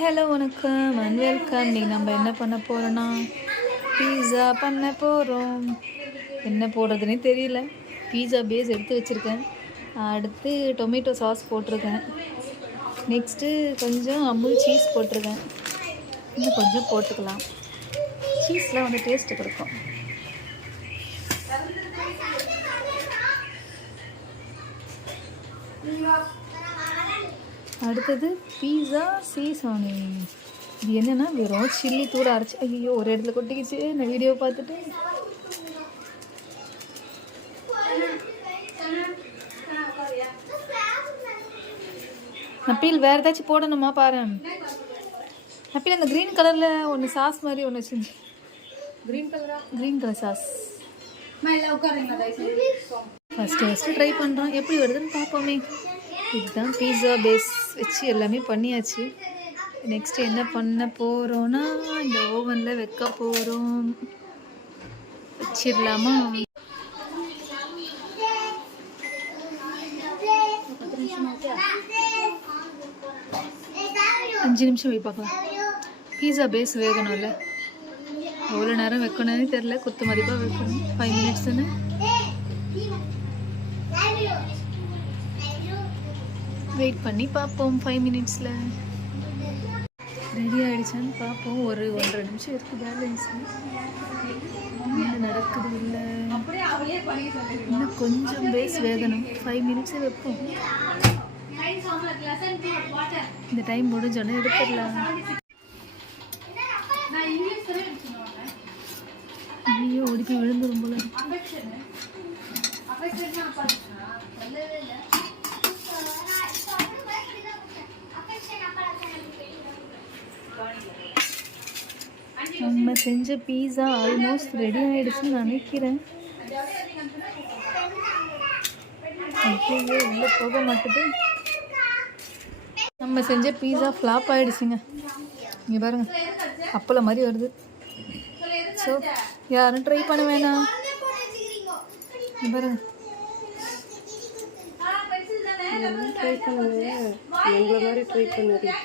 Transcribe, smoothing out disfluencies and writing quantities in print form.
Hi hello வணக்கம் and welcome. நீ நம்ம என்ன பண்ண போகிறோன்னா பீஸா பண்ண போகிறோம். என்ன போடுறதுனே தெரியல. பீஸா பேஸ் எடுத்து வச்சுருக்கேன். அடுத்து டொமேட்டோ சாஸ் போட்டிருக்கேன். நெக்ஸ்ட்டு கொஞ்சம் அமுல் சீஸ் போட்டிருக்கேன். இன்னும் கொஞ்சம் போட்டுக்கலாம். சீஸில் வந்து டேஸ்ட்டு கொடுக்கும். அடுத்தது பீஸா சீசானி. இது என்னென்னா வெறும் சில்லி தூர அரைச்சி, ஐயோ ஒரு இடத்துல கொட்டிக்கிச்சு. நான் வீடியோ பார்த்துட்டு அப்பீல் வேறு ஏதாச்சும் போடணுமா பாரு. அப்பீல் அந்த க்ரீன் கலரில் ஒன்று சாஸ் மாதிரி ஒன்று செஞ்சு. Green colour sauce first try பண்ணுறோம். எப்படி வருதுன்னு பார்ப்போமே. இதுதான் பீஸா பேஸ் வச்சு எல்லாமே பண்ணியாச்சு. நெக்ஸ்ட்டு என்ன பண்ண போகிறோன்னா இந்த ஓவனில் வைக்க போகிறோம். வச்சிடலாமா? அஞ்சு நிமிஷம் போய் பார்க்கலாம். பீஸா பேஸ் வேகணும்ல, எவ்வளோ நேரம் வைக்கணும்னு தெரில. குத்து மதிப்பாக வைக்கணும். 5 minutes தானே. வெயிட் பண்ணி பார்ப்போம். 5 minutesல ரெடி ஆகிடுச்சான்னு பார்ப்போம். ஒரு 1.5 நிமிஷம் இருக்குது பேலன்ஸ். என்ன நடக்குது இல்லை, இன்னும் கொஞ்சம் பேஸ் வேகணும். 5 minutes வைப்போம். இந்த டைம் முடிஞ்சோடனே எடுத்துடலாம். ஐயோ ஒடிப்பி விழுந்துரும் போல. நம்ம செஞ்ச பீஸா ஆல்மோஸ்ட் ரெடி ஆகிடுச்சுன்னு நினைக்கிறேன். ஐயோ உள்ளே போக மாட்டுது. நம்ம செஞ்ச பீஸா ஃப்ளாப் ஆகிடுச்சுங்க. இங்கே பாருங்க, அப்பளம் மாதிரி வருது. ஸோ யாரும் ட்ரை பண்ண வேணாம். பாருங்க, ட்ரை பண்ணுங்க. எங்களை மாதிரி ட்ரை பண்ணுங்க.